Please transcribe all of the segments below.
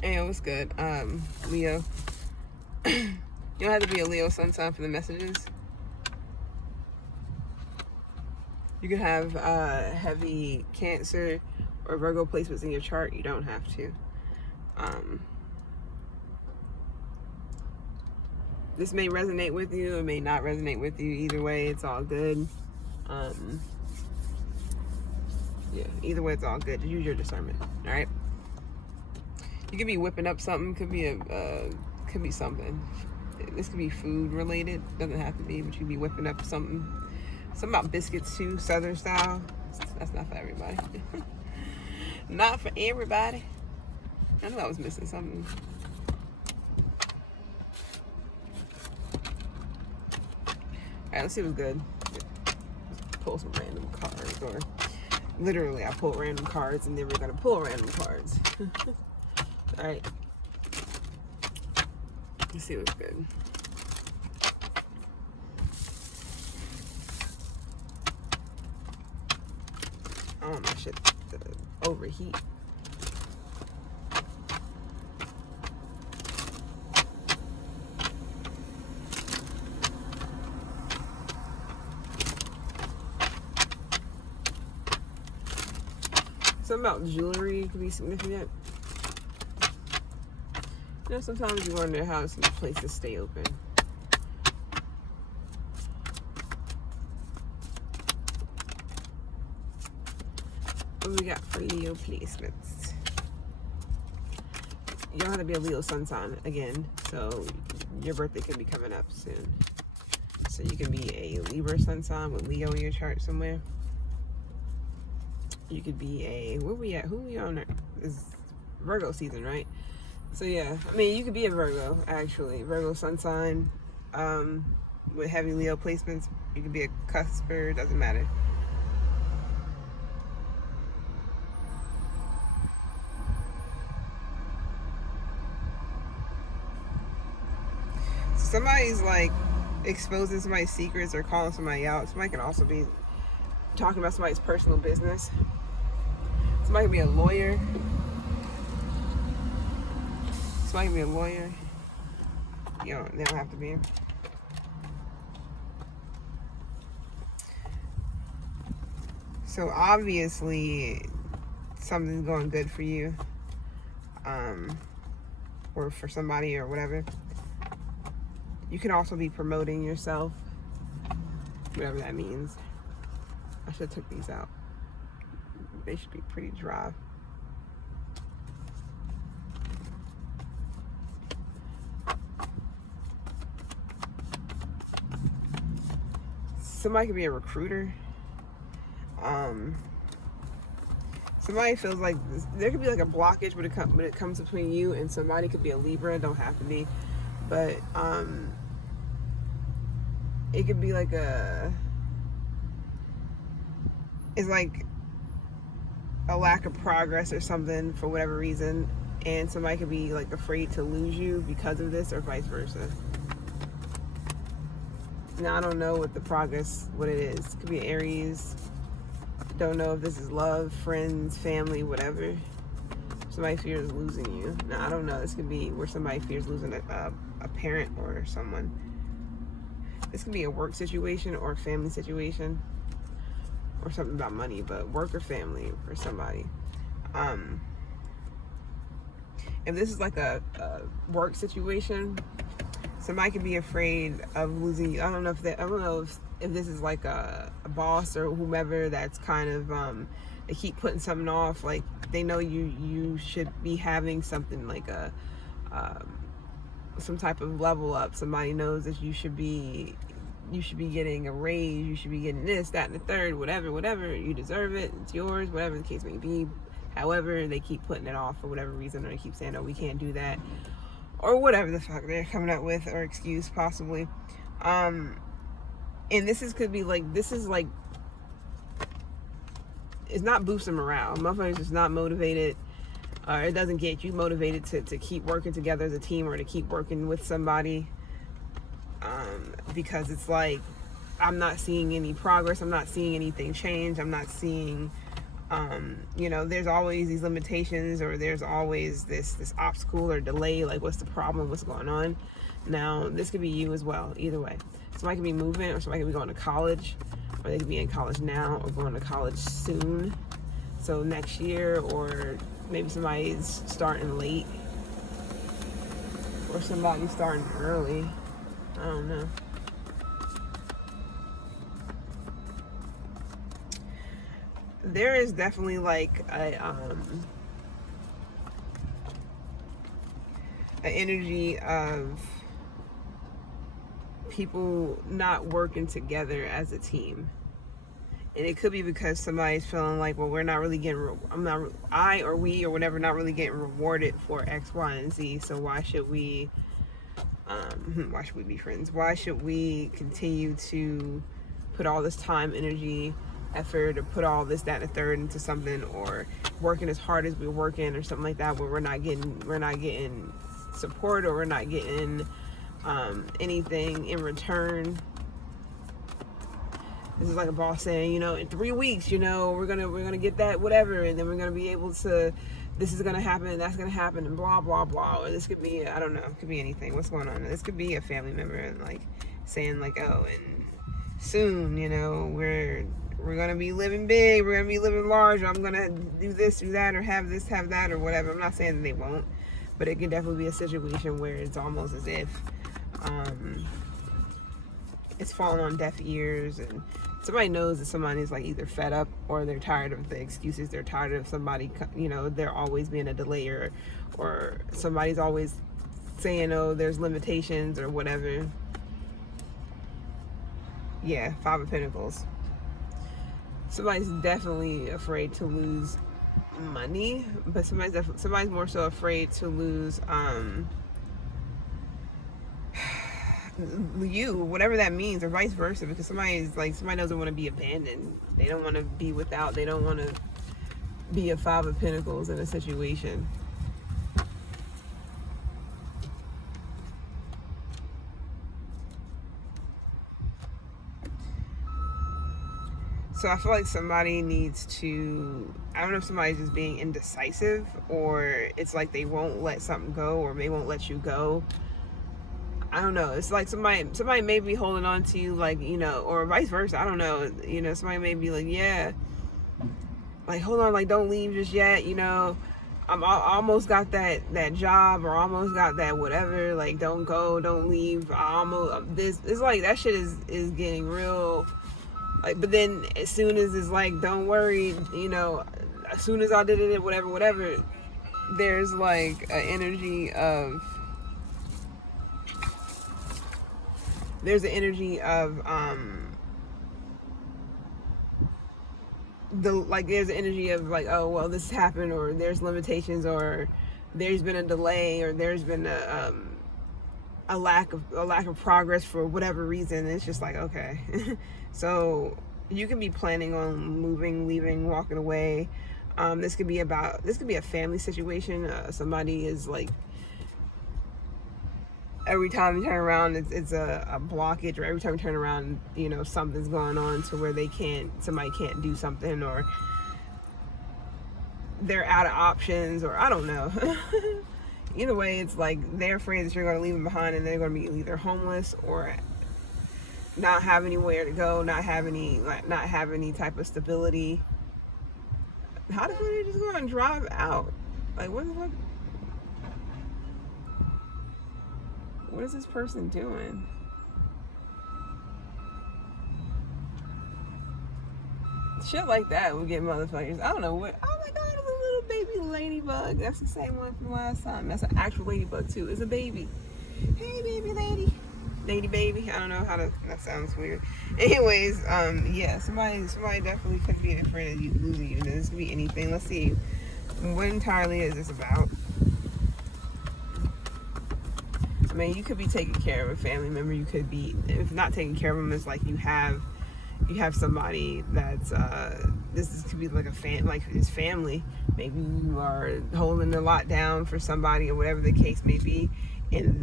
Hey, what's good? Leo. You don't have to be a Leo sun sign for the messages. You can have heavy Cancer or Virgo placements in your chart. You don't have to. This may resonate with you. It may not resonate with you. Either way, it's all good. Yeah, either way, it's all good. Just use your discernment. All right. You could be whipping up something. Could be something. This could be food related. Doesn't have to be, but you could be whipping up something. Something about biscuits too, Southern style. That's not for everybody. Not for everybody. I knew I was missing something. Alright, let's see what's good. Pull some random cards, or literally I pull random cards and then we're gonna pull random cards. Alright. Let's see what's good. Oh, my shit overheat. Something about jewelry could be significant. You know, sometimes you wonder how some places stay open. What we got for Leo placements? You don't have to be a Leo sun sign again, so your birthday could be coming up soon. So you can be a Libra sun sign with Leo in your chart somewhere. You could be a, where we at? Who we on? It's Virgo season, right? So yeah, I mean, you could be a Virgo, actually. Virgo sun sign with heavy Leo placements. You could be a cusper, doesn't matter. Somebody's like exposing somebody's secrets or calling somebody out. Somebody can also be talking about somebody's personal business. Somebody can be a lawyer. Somebody can be a lawyer. You know, they don't have to be. So obviously something's going good for you. Or for somebody or whatever. You can also be promoting yourself, whatever that means. I should have took these out. They should be pretty dry. Somebody could be a recruiter. Somebody feels like there could be like a blockage when it comes between you and somebody. Could be a Libra, don't have to be, but it could be like it's like a lack of progress or something for whatever reason, and somebody could be like afraid to lose you because of this, or vice versa. Now I don't know what it is. It could be Aries. Don't know if this is love, friends, family, whatever. Somebody fears losing you. Now I don't know. This could be where somebody fears losing a parent or someone. This could be a work situation or a family situation, or something about money, but work or family for somebody. If this is like a work situation, somebody could be afraid of losing you. I don't know if this is like a boss or whomever that's kind of they keep putting something off. Like they know you should be having something like some type of level up. Somebody knows that you should be getting a raise. You should be getting this, that, and the third. Whatever. You deserve it. It's yours. Whatever the case may be. However, they keep putting it off for whatever reason, or they keep saying, "Oh, we can't do that," or whatever the fuck they're coming up with, or excuse possibly. And this is it's not boosting morale. Motherfuckers is not motivated. It doesn't get you motivated to keep working together as a team, or to keep working with somebody. Because it's like, I'm not seeing any progress. I'm not seeing anything change. I'm not seeing You know, there's always these limitations, or there's always this obstacle or delay. Like, what's the problem? What's going on? Now, this could be you as well. Either way, somebody could be moving, or somebody could be going to college, or they could be in college now, or going to college soon. So next year, or maybe somebody's starting late, or somebody's starting early. I don't know. There is definitely like an energy of people not working together as a team. And it could be because somebody's feeling like, well, we're not really getting, I or we or whatever, not really getting rewarded for X, Y, and Z. So why should we be friends? Why should we continue to put all this time, energy, effort, or put all this, that, and a third into something, or working as hard as we're working, or something like that, where we're not getting support, or we're not getting anything in return. This is like a boss saying, you know, in 3 weeks, you know, we're gonna get that whatever, and then we're gonna be able to, this is gonna happen, and that's gonna happen, and blah blah blah. Or this could be, I don't know, it could be anything. What's going on? This could be a family member, and like saying like, oh, and soon, you know, we're gonna be living big, we're gonna be living large, I'm gonna do this, do that, or have this, have that, or whatever. I'm not saying that they won't, but it can definitely be a situation where it's almost as if it's falling on deaf ears, and somebody knows that somebody's like either fed up, or they're tired of the excuses, they're tired of somebody, you know, they're always being a delayer, or somebody's always saying, oh, there's limitations or whatever. Yeah, Five of Pentacles. Somebody's definitely afraid to lose money, but somebody's more so afraid to lose you, whatever that means, or vice versa, because somebody doesn't want to be abandoned. They don't want to be without. They don't want to be a Five of Pentacles in a situation. So I feel like somebody needs to, I don't know if somebody's just being indecisive, or it's like they won't let something go, or they won't let you go. I don't know. It's like somebody may be holding on to you, like, you know, or vice versa. I don't know. You know, somebody may be like, yeah, like, hold on, like, don't leave just yet. You know, I almost got that job, or almost got that whatever. Like, don't go, don't leave. It's like that shit is getting real. Like, but then as soon as it's like, don't worry, you know, as soon as I did it, whatever, there's like an energy of, there's an energy of like, oh, well, this happened, or there's limitations, or there's been a delay, or there's been a lack of progress for whatever reason. It's just like, okay. So you can be planning on moving, leaving, walking away. This could be a family situation. Somebody is like, every time you turn around, it's a blockage, or every time you turn around, you know, something's going on to where somebody can't do something, or they're out of options, or I don't know. Either way, it's like they're afraid that you're going to leave them behind, and they're going to be either homeless, or not have anywhere to go, not have any type of stability. How does somebody just go and drive out? Like, what is this person doing? Shit like that would get motherfuckers. I don't know what. Oh my god, it's a little baby ladybug. That's the same one from last time. That's an actual ladybug too. It's a baby. Hey, baby lady. Lady baby. I don't know how to. That sounds weird. Anyways, yeah, somebody definitely could be afraid of you losing you. This could be anything. Let's see. What entirely is this about? I mean, you could be taking care of a family member. You could be, if not taking care of them, it's like you have somebody that's could be like his family. Maybe you are holding a lot down for somebody, or whatever the case may be, and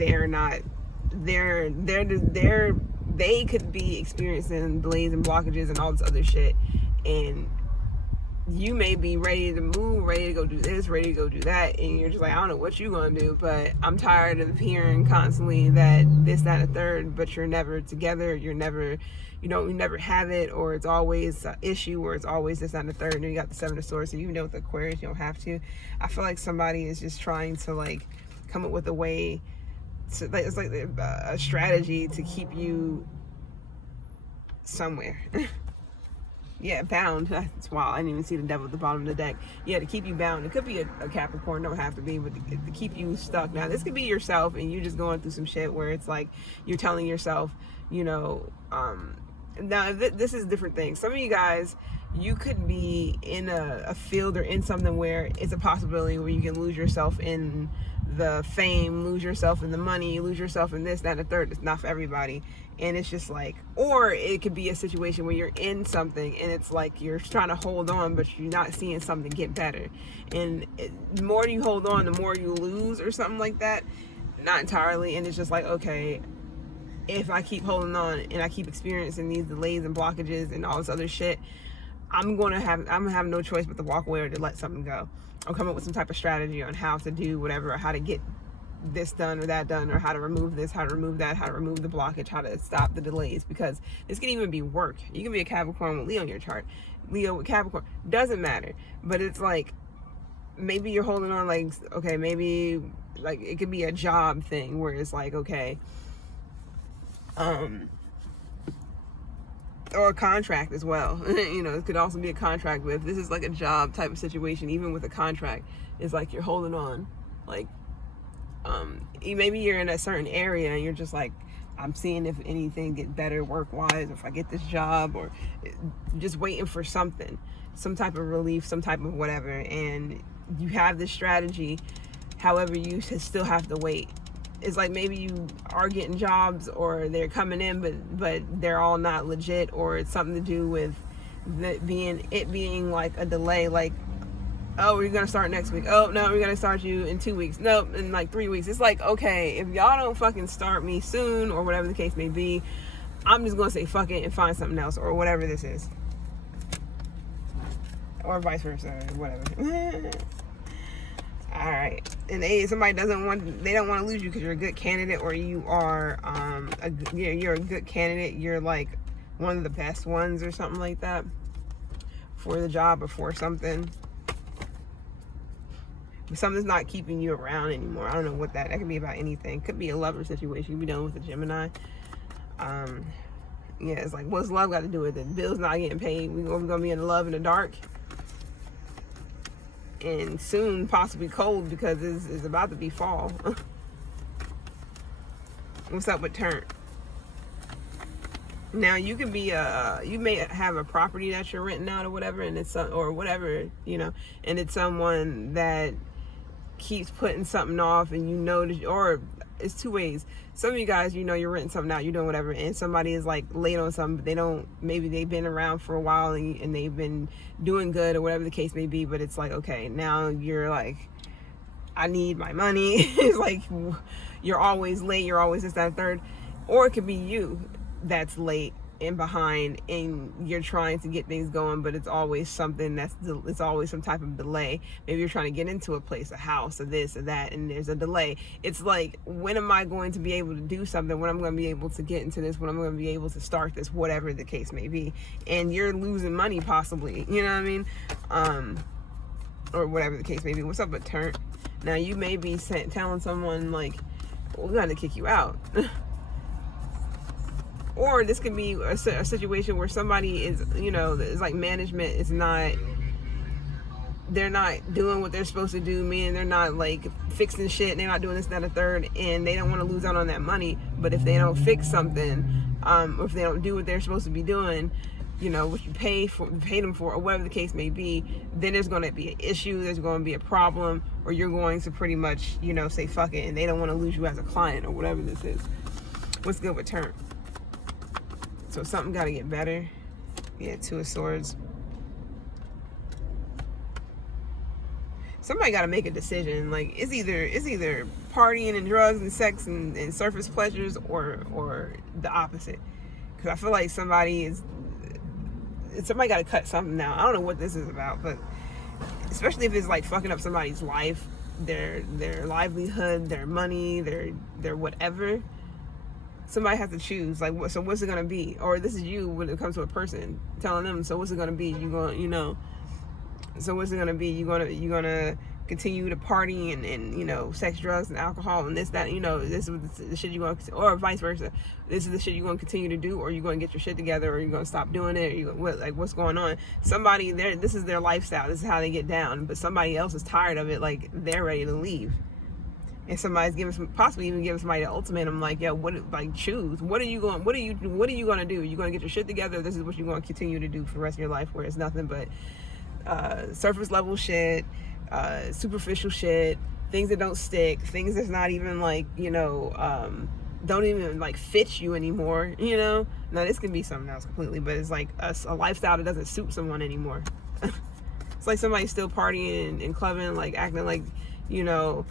they could be experiencing delays and blockages and all this other shit, and you may be ready to move, ready to go do this, ready to go do that, and you're just like, I don't know what you're gonna do, but I'm tired of hearing constantly that this, that, and the third, but you're never together, you never have it, or it's always an issue, or it's always this, that, and the third, and then you got the Seven of Swords, so even though with Aquarius you don't have to. I feel like somebody is just trying to like come up with a way to, like, it's like a strategy to keep you somewhere. Yeah, bound. That's wild. I didn't even see the devil at the bottom of the deck. Yeah, to keep you bound. It could be a Capricorn, don't have to be, but to keep you stuck. Now, this could be yourself, and you're just going through some shit where it's like you're telling yourself, now this is different things. Some of you guys, you could be in a field or in something where it's a possibility where you can lose yourself in the fame, lose yourself in the money, lose yourself in this, that, and the third. It's not for everybody. And it's just like, or it could be a situation where you're in something and it's like you're trying to hold on, but you're not seeing something get better. And the more you hold on, the more you lose, or something like that. Not entirely. And it's just like, okay, if I keep holding on and I keep experiencing these delays and blockages and all this other shit, I'm gonna have no choice but to walk away or to let something go, or come up with some type of strategy on how to do whatever, or how to get this done or that done, or how to remove this, how to remove that, how to remove the blockage, how to stop the delays. Because this can even be work. You can be a Capricorn with Leo in your chart, Leo with Capricorn, doesn't matter. But it's like, maybe you're holding on, like, okay, maybe like it could be a job thing where it's like, okay, or a contract as well. It could also be a contract. But if this is like a job type of situation, even with a contract, it's like you're holding on. Like, maybe you're in a certain area and you're just like, I'm seeing if anything get better work-wise, if I get this job, or just waiting for something, some type of relief, some type of whatever. And you have this strategy, however, you still have to wait. It's like maybe you are getting jobs, or they're coming in, but they're all not legit, or it's something to do with it being like a delay. Like, oh, we're gonna start next week. Oh no, we're gonna start you in 2 weeks. Nope, in like 3 weeks. It's like, okay, if y'all don't fucking start me soon, or whatever the case may be, I'm just gonna say fuck it and find something else, or whatever this is, or vice versa, or whatever. All right. And somebody they don't want to lose you because you're a good candidate, or you are you're a good candidate. You're like one of the best ones, or something like that, for the job or for something. But something's not keeping you around anymore. I don't know what that could be about. Anything. Could be a lover situation. You be done with a Gemini. Yeah, it's like, what's love got to do with it? Bills not getting paid. We're gonna be in love in the dark. And soon possibly cold, because it's about to be fall. What's up with Turn? Now you could be you may have a property that you're renting out or whatever, and it's or whatever, and it's someone that keeps putting something off, and or it's two ways. Some of you guys, you're renting something out, you're doing whatever, and somebody is like late on something, but maybe they've been around for a while and they've been doing good, or whatever the case may be, but it's like, okay, now you're like, I need my money. It's like, you're always late, you're always this, that, and third. Or it could be you that's late and behind, and you're trying to get things going, but it's always something it's always some type of delay. Maybe you're trying to get into a place, a house, or this or that, and there's a delay. It's like, when am I going to be able to do something? When I'm going to be able to get into this? When I'm going to be able to start this? Whatever the case may be. And you're losing money possibly, you know what I mean? Or whatever the case may be. What's up with Turn? Now you may be telling someone like, well, we got to kick you out. Or this could be a situation where somebody is, it's like management is they're not doing what they're supposed to do, meaning they're not like fixing shit, they're not doing this, that, and the third, and they don't want to lose out on that money. But if they don't fix something, or if they don't do what they're supposed to be doing, what you pay them for, or whatever the case may be, then there's going to be an issue, there's going to be a problem, or you're going to pretty much, say fuck it, and they don't want to lose you as a client, or whatever this is. What's good with Turn? So something got to get better. Yeah, Two of Swords. Somebody got to make a decision. Like, it's either partying and drugs and sex and surface pleasures, or the opposite. Because I feel like somebody somebody got to cut something now. I don't know what this is about, but especially if it's like fucking up somebody's life, their livelihood, their money, their whatever. Somebody has to choose. Like, so what's it gonna be? Or this is you when it comes to a person, telling them, so what's it gonna be? You going, you know. So what's it gonna be? You gonna continue to party and you know, sex, drugs, and alcohol and this, that, you know, this is the shit you going to, or vice versa. This is the shit you going to continue to do, or you going to get your shit together, or you going to stop doing it, or you like, what's going on? Somebody there, this is their lifestyle, this is how they get down, but somebody else is tired of it, like they're ready to leave. And somebody's possibly even giving somebody an ultimatum, like, yo, choose. What are you going to do? You going to get your shit together? This is what you're going to continue to do for the rest of your life, where it's nothing but surface level shit, superficial shit, things that don't stick, things that's not even like, you know, don't even like fit you anymore, you know. Now this can be something else completely, but it's like a lifestyle that doesn't suit someone anymore. It's like somebody still partying and clubbing, like acting like, you know,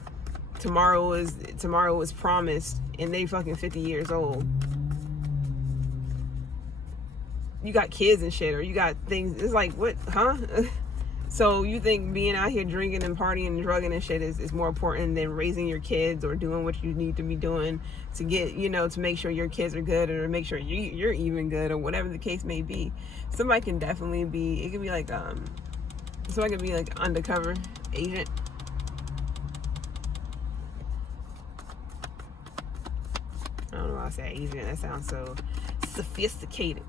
tomorrow is promised, and they fucking 50 years old. You got kids and shit, or you got things. It's like, what, huh? So you think being out here drinking and partying and drugging and shit is more important than raising your kids or doing what you need to be doing to get, you know, to make sure your kids are good, or to make sure you're even good, or whatever the case may be. Somebody can definitely be, it could be like, somebody could be like undercover agent. I don't know why I said agent. That sounds so sophisticated.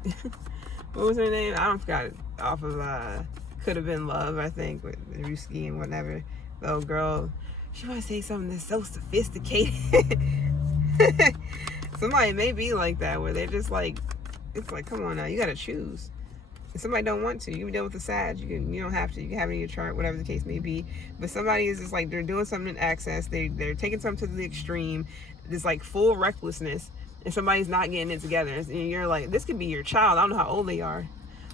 What was her name? I don't forgot it. Off of Could Have Been Love, I think, with Ruski and whatever. The old girl, she might say something that's so sophisticated. Somebody may be like that, where they're just like, it's like, come on now, you gotta choose. If somebody don't want to, you can deal with the sad. You don't have to. You can have it in your chart, whatever the case may be. But somebody is just like, they're doing something in access. They're taking something to the extreme. There's like full recklessness, and somebody's not getting it together. And you're like, this could be your child. I don't know how old they are.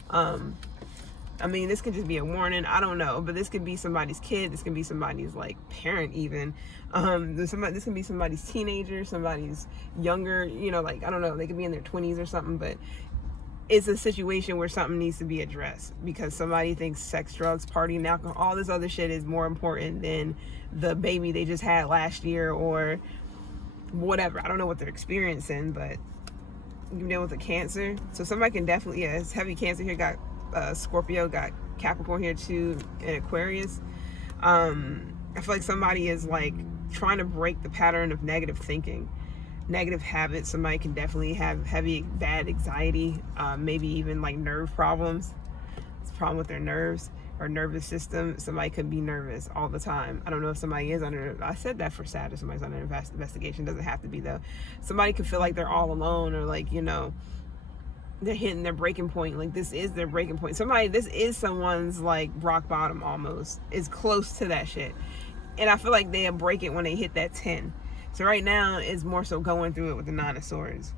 I mean, this could just be a warning. I don't know, but this could be somebody's kid. This could be somebody's like parent even. This can be somebody's teenager, somebody's younger. You know, like, I don't know. They could be in their 20s or something, but it's a situation where something needs to be addressed because somebody thinks sex, drugs, partying, alcohol, all this other shit is more important than the baby they just had last year or whatever. I don't know what they're experiencing, but you deal with a Cancer. So somebody can definitely, yeah, it's heavy Cancer here. Got Scorpio, got Capricorn here too, and Aquarius. I feel like somebody is like trying to break the pattern of negative thinking, negative habits. Somebody can definitely have heavy, bad anxiety, maybe even like nerve problems. It's a problem with their nerves or nervous system. Somebody could be nervous all the time. I don't know if somebody is under, I said that for sad, if somebody's under investigation. Doesn't have to be though. Somebody could feel like they're all alone, or like, you know, they're hitting their breaking point. Like, this is their breaking point. This is someone's like rock bottom almost. It's close to that shit. And I feel like they'll break it when they hit that 10. So right now it's more so going through it with the 9 of Swords.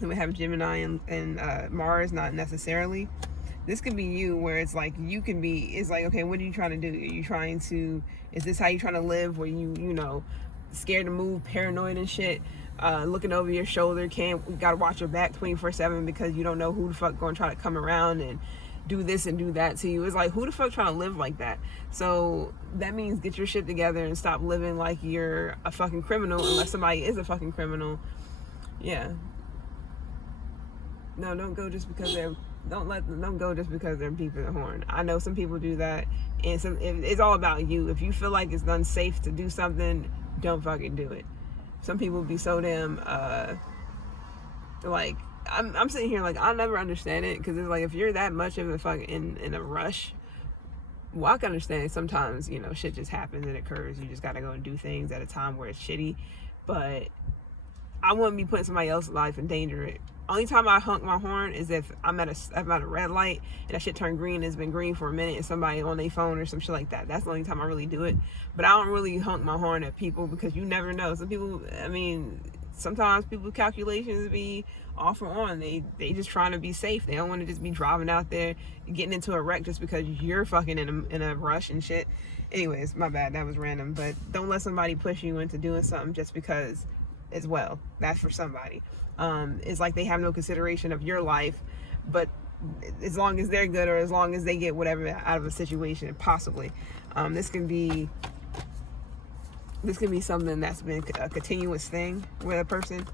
Then we have Gemini and Mars, not necessarily. This could be you, where it's like, you can be, it's like, okay, what are you trying to do? Are you trying to, is this how you're trying to live, where you know, scared to move, paranoid and shit, looking over your shoulder, gotta watch your back 24/7 because you don't know who the fuck gonna try to come around and do this and do that to you. It's like, who the fuck trying to live like that? So that means get your shit together and stop living like you're a fucking criminal, unless somebody is a fucking criminal. Yeah. No, don't go just because they're, don't go just because they're beeping the horn. I know some people do that, and it's all about you. If you feel like it's unsafe to do something, don't fucking do it. Some people be so damn like, I'm sitting here like, I'll never understand it, because it's like, if you're that much of a fucking in a rush, well, I can understand sometimes, you know, shit just happens and occurs. You just gotta go and do things at a time where it's shitty, but I wouldn't be putting somebody else's life in danger. Only time I honk my horn is if I'm at a red light and that shit turned green and it's been green for a minute and somebody on their phone or some shit like that. That's the only time I really do it. But I don't really honk my horn at people, because you never know. Some people, I mean, sometimes people's calculations be off or on. They just trying to be safe. They don't want to just be driving out there getting into a wreck just because you're fucking in a rush and shit. Anyways, my bad. That was random. But don't let somebody push you into doing something just because as well. That's for somebody. It's like they have no consideration of your life, but as long as they're good or as long as they get whatever out of a situation, possibly. This can be something that's been a continuous thing with a person.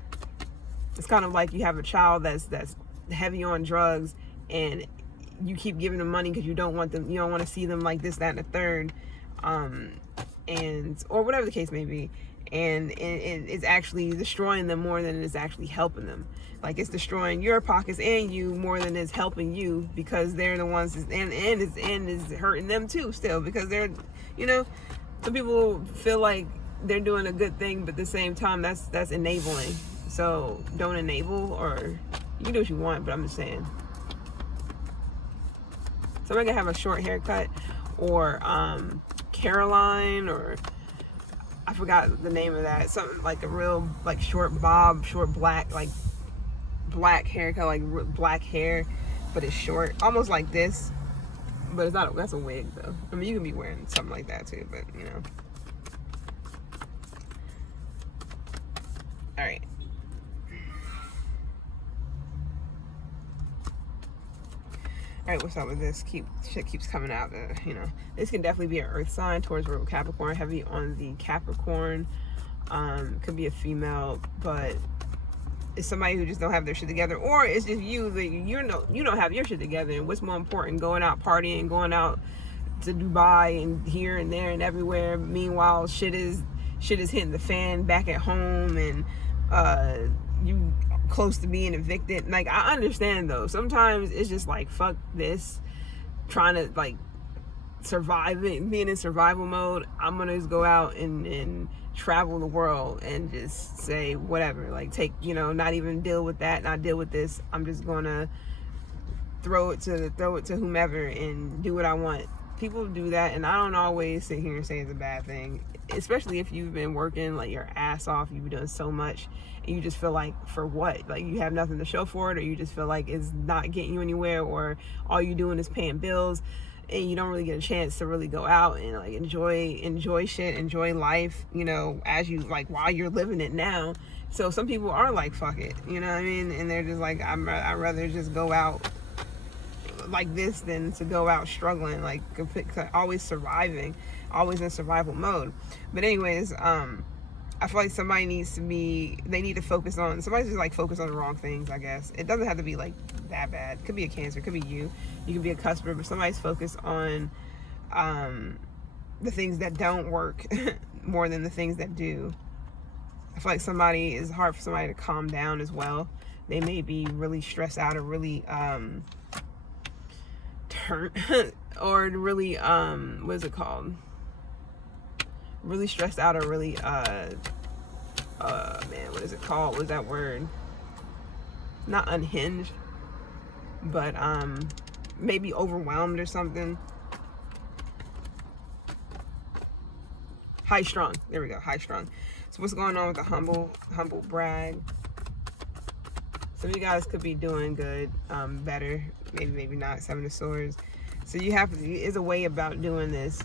It's kind of like you have a child that's heavy on drugs, and you keep giving them money because you don't want to see them like this, that, and the third, and or whatever the case may be, and it's actually destroying them more than it's actually helping them. Like, it's destroying your pockets and you more than it's helping you, because they're the ones and is hurting them too still, because they're, some people feel like they're doing a good thing, but at the same time that's enabling. So don't enable, or you can do what you want, but I'm just saying. Somebody can have a short haircut, or Caroline, or I forgot the name of that. Something like a real like short bob, short black, like black haircut, like black hair, but it's short, almost like this. But it's not. That's a wig though. I mean, you can be wearing something like that too, but All right. All right, what's up with this? Shit keeps coming out. This can definitely be an earth sign, towards Capricorn, heavy on the Capricorn. Could be a female, but it's somebody who just don't have their shit together, or it's just you that you don't have your shit together. And what's more important, going out partying, going out to Dubai and here and there and everywhere. Meanwhile, shit is hitting the fan back at home, and you close to being evicted. Like, I understand though, sometimes it's just like, fuck this, trying to like survive it, being in survival mode. I'm gonna just go out and travel the world and just say whatever, like take, not even deal with that, not deal with this. I'm just gonna throw it to whomever and do what I want. People do that, and I don't always sit here and say it's a bad thing, especially if you've been working like your ass off, you've been doing so much, and you just feel like, for what? Like, you have nothing to show for it, or you just feel like it's not getting you anywhere, or all you're doing is paying bills, and you don't really get a chance to really go out and like enjoy shit, enjoy life, as you like while you're living it now. So some people are like, fuck it, you know what I mean? And they're just like, I'd rather just go out like this than to go out struggling, like always surviving, always in survival mode. But anyways, I feel like they need to focus on, somebody's just like focused on the wrong things, I guess. It doesn't have to be like that bad. It could be a Cancer, it could be you can be a customer, but somebody's focused on the things that don't work more than the things that do. I feel like it's hard for somebody to calm down as well. They may be really stressed out, or really or really what is it called, really stressed out, or really what is it called, what is that word, not unhinged, but maybe overwhelmed or something. High strung, there we go, high strung. So what's going on with the humble brag? Some of you guys could be doing good, better, maybe not. Seven of Swords. So is a way about doing this.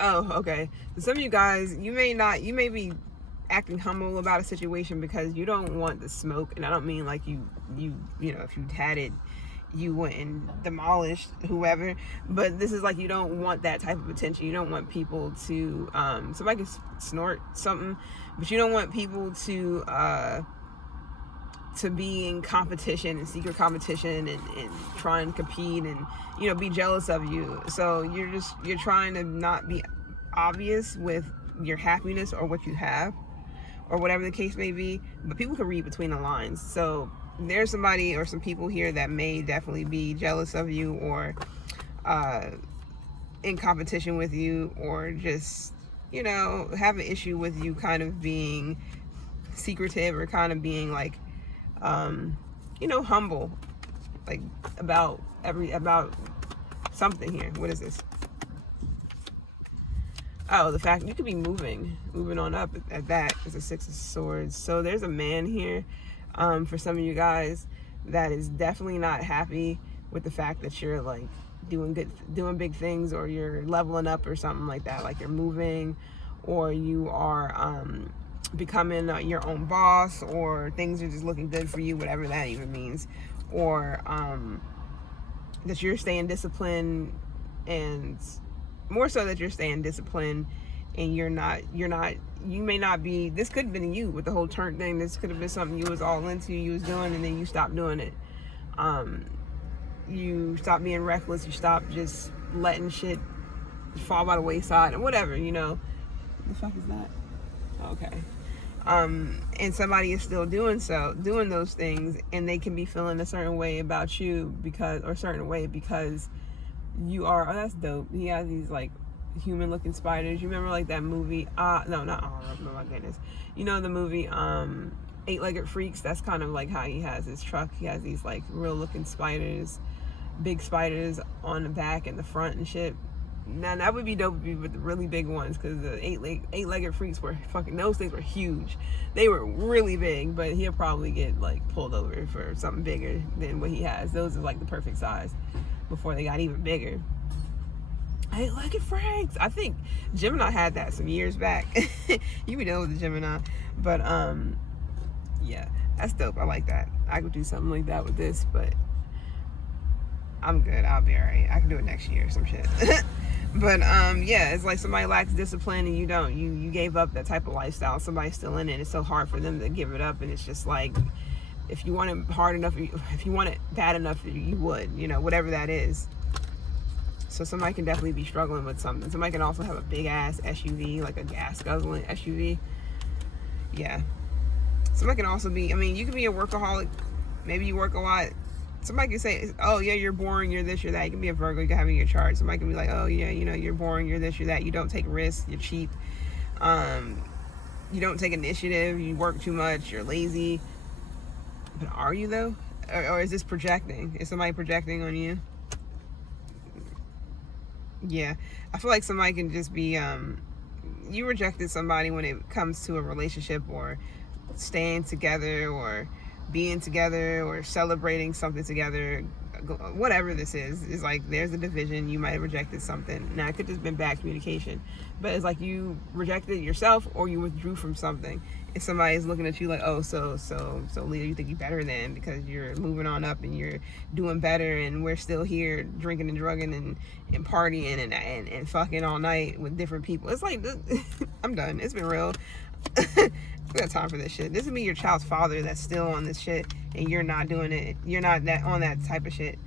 Oh, okay. So some of you guys, you may be acting humble about a situation because you don't want the smoke. And I don't mean like you if you had it, you went and demolished whoever. But this is like, you don't want that type of attention. You don't want people to, somebody can snort something, but you don't want people to be in competition and secret competition and try and compete and be jealous of you. So you're trying to not be obvious with your happiness or what you have, or whatever the case may be, but people can read between the lines. So there's somebody or some people here that may definitely be jealous of you, or in competition with you, or just have an issue with you kind of being secretive, or kind of being like humble, like about something here. What is this? Oh, the fact you could be moving on up at that is a Six of Swords. So there's a man here, for some of you guys, that is definitely not happy with the fact that you're like doing big things, or you're leveling up or something like that. Like, you're moving, or you are becoming your own boss, or things are just looking good for you, whatever that even means. or that you're staying disciplined, and more so that you're staying disciplined, and you may not be, this could have been you with the whole turn thing. This could have been something you was all into, you was doing, and then you stopped doing it. You stop being reckless, you stop just letting shit fall by the wayside and whatever, you know. The fuck is that? Okay. And somebody is still doing those things, and they can be feeling a certain way about you because you are, oh, that's dope. He has these like human looking spiders. You remember like that movie? No, not oh my goodness. You know the movie Eight-Legged Freaks? That's kind of like how he has his truck. He has these like real looking spiders, big spiders on the back and the front and shit. Now that would be dope with the really big ones, because the eight-legged freaks were fucking, those things were huge. They were really big, but he'll probably get like pulled over for something bigger than what he has. Those are like the perfect size before they got even bigger. Eight-legged freaks. I think Gemini had that some years back. You be dealing with the Gemini, but yeah, that's dope. I like that. I could do something like that with this, but I'm good. I'll be alright. I can do it next year or some shit. But yeah, it's like somebody lacks discipline and you don't. You gave up that type of lifestyle. Somebody's still in it. It's so hard for them to give it up, and it's just like, if you want it hard enough, if you want it bad enough, you would, you know, whatever that is. So somebody can definitely be struggling with something. Somebody can also have a big ass SUV, like a gas guzzling SUV. Yeah. Somebody can also be, I mean, you can be a workaholic. Maybe you work a lot. Somebody can say, oh yeah, you're boring, you're this, you're that. You can be a Virgo, you can have in your chart. Somebody can be like, oh yeah, you know, you're boring, you're this, you're that. You don't take risks, you're cheap. You don't take initiative, you work too much, you're lazy. But are you though? Or is this projecting? Is somebody projecting on you? Yeah. I feel like somebody can just be, you rejected somebody when it comes to a relationship, or staying together, or being together, or celebrating something together, whatever this is like there's a division. You might have rejected something. Now it could just been bad communication, but it's like you rejected yourself, or you withdrew from something, and somebody's looking at you like, oh, so Leah, you think you're better than, because you're moving on up and you're doing better, and we're still here drinking and drugging and partying and fucking all night with different people. It's like, I'm done. It's been real. We got time for this shit. This would be your child's father that's still on this shit, and you're not doing it. You're not on that type of shit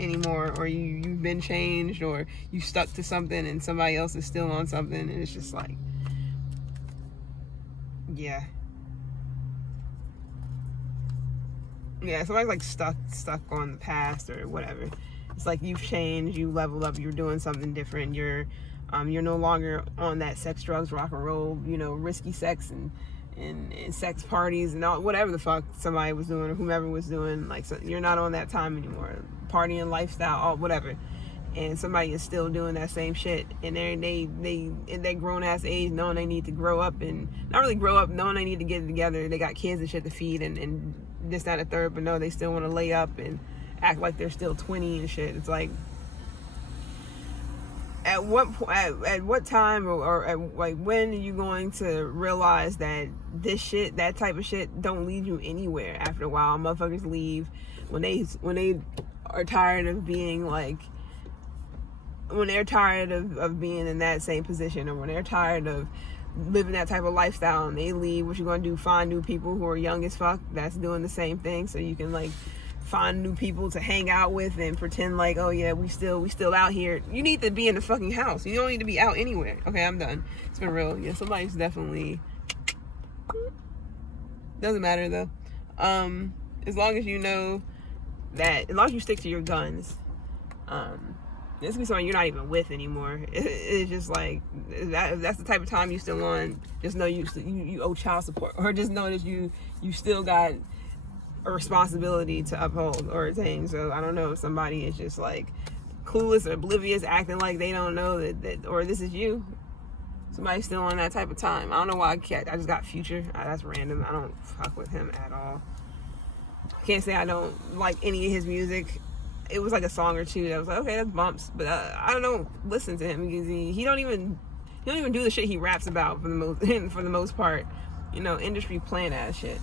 anymore, or you've been changed, or you stuck to something and somebody else is still on something, and it's just like, yeah, somebody's like stuck on the past or whatever. It's like you've changed, you leveled up, you're doing something different. You're no longer on that sex, drugs, rock and roll, you know, risky sex and sex parties and all, whatever the fuck somebody was doing or whomever was doing. Like, so you're not on that time anymore. Partying lifestyle, all whatever. And somebody is still doing that same shit, and they in that grown ass age, knowing they need to grow up, and not really grow up, knowing they need to get it together. They got kids and shit to feed and this, that, and the third, but no, they still want to lay up and act like they're still 20 and shit. It's like, at what time or at, like, when are you going to realize that this shit, that type of shit, don't lead you anywhere? After a while, motherfuckers leave when they are tired of being like, when they're tired of being in that same position, or when they're tired of living that type of lifestyle, and they leave. What you gonna do? Find new people who are young as fuck that's doing the same thing, so you can like find new people to hang out with and pretend like, oh yeah, we still out here. You need to be in the fucking house. You don't need to be out anywhere. Okay, I'm done. It's been real. Yeah, somebody's definitely, doesn't matter though. As long as you know that, as long as you stick to your guns, this could be something you're not even with anymore. It's just like, if that's the type of time you still on, just know you owe child support, or just know that you still got a responsibility to uphold or attain. So I don't know if somebody is just like clueless or oblivious, acting like they don't know that or this is you. Somebody's still on that type of time. I don't know why I just got Future. That's random. I don't fuck with him at all. Can't say I don't like any of his music. It was like a song or two that was like, okay, that's bumps, but I don't listen to him because he don't even do the shit he raps about for the most part. You know, industry plant ass shit.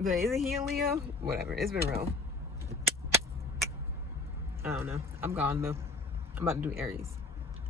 But isn't he a Leo? Whatever. It's been real. I don't know. I'm gone though. I'm about to do Aries.